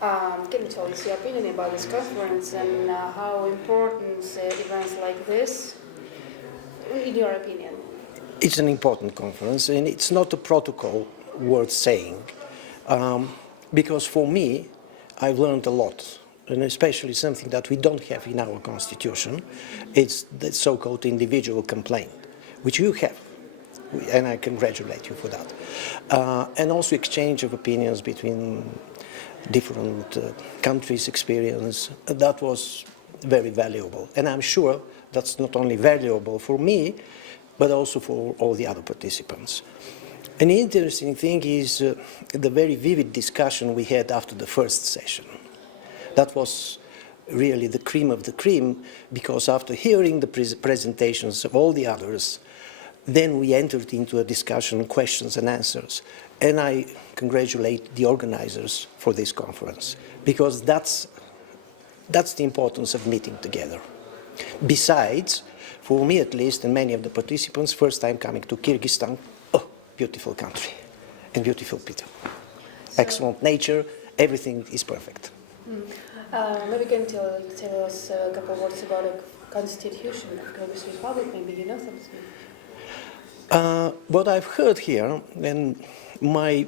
Can you tell us your opinion about this conference and how important events like this, in your opinion? It's an important conference, and it's not a protocol worth saying, because for me, I've learned a lot, and especially something that we don't have in our constitution. It's the so-called individual complaint, which you have, and I congratulate you for that. And also exchange of opinions between different countries' experience. That was very valuable, and I'm sure that's not only valuable for me, but also for all the other participants. An interesting thing is the very vivid discussion we had after the first session. That was really the cream of the cream, because after hearing the presentations of all the others, then we entered into a discussion, questions and answers. And I congratulate the organizers for this conference, because that's the importance of meeting together. Besides, for me at least, and many of the participants, first time coming to Kyrgyzstan, oh, beautiful country and beautiful people. So, excellent nature, everything is perfect. Maybe you can tell us a couple of words about the Constitution of Kyrgyz Republic, maybe you know something. What I've heard here, and my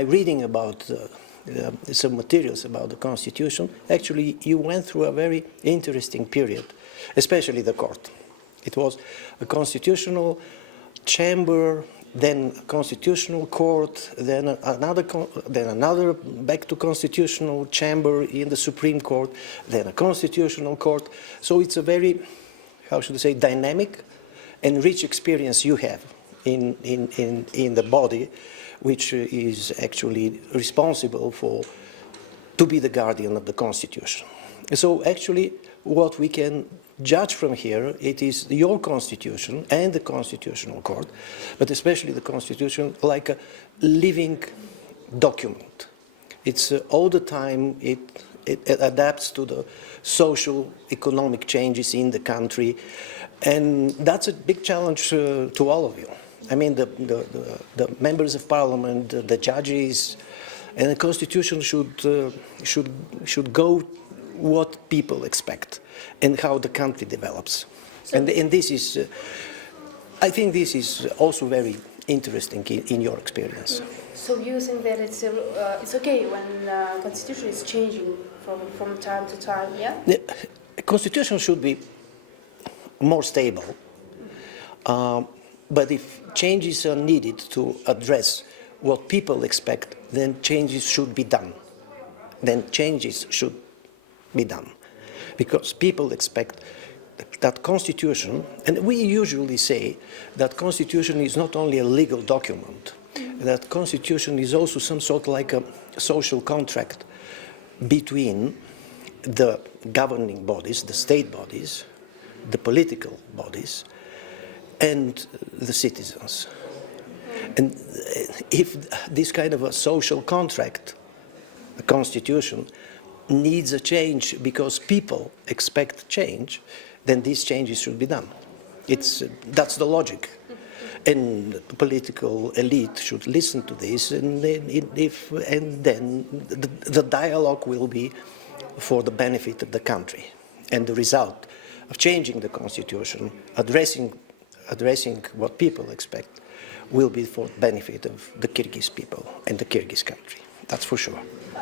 reading about some materials about the Constitution, actually you went through a very interesting period, especially the court. It was a constitutional chamber, then a constitutional court, then another back to constitutional chamber in the Supreme Court, then a constitutional court. So it's a very, how should I say, dynamic and rich experience you have in the body, which is actually responsible to be the guardian of the Constitution. So actually, what we can judge from here, it is your Constitution and the Constitutional Court, but especially the Constitution, like a living document. It's all the time, it adapts to the social, economic changes in the country, and that's a big challenge to all of you. I mean, the members of parliament, the judges, and the Constitution should go what people expect and how the country develops. So, and this is, I think this is also very interesting in your experience. So you think that it's okay when the Constitution is changing from time to time, yeah? The Constitution should be more stable, but if changes are needed to address what people expect, then changes should be done. Because people expect that Constitution, and we usually say that Constitution is not only a legal document, that Constitution is also some sort of like a social contract between the governing bodies, the state bodies, the political bodies, and the citizens. And if this kind of a social contract, the Constitution, needs a change because people expect change, then these changes should be done. That's the logic. And the political elite should listen to this, and then the dialogue will be for the benefit of the country. And the result of changing the Constitution, addressing what people expect, will be for the benefit of the Kyrgyz people and the Kyrgyz country. That's for sure.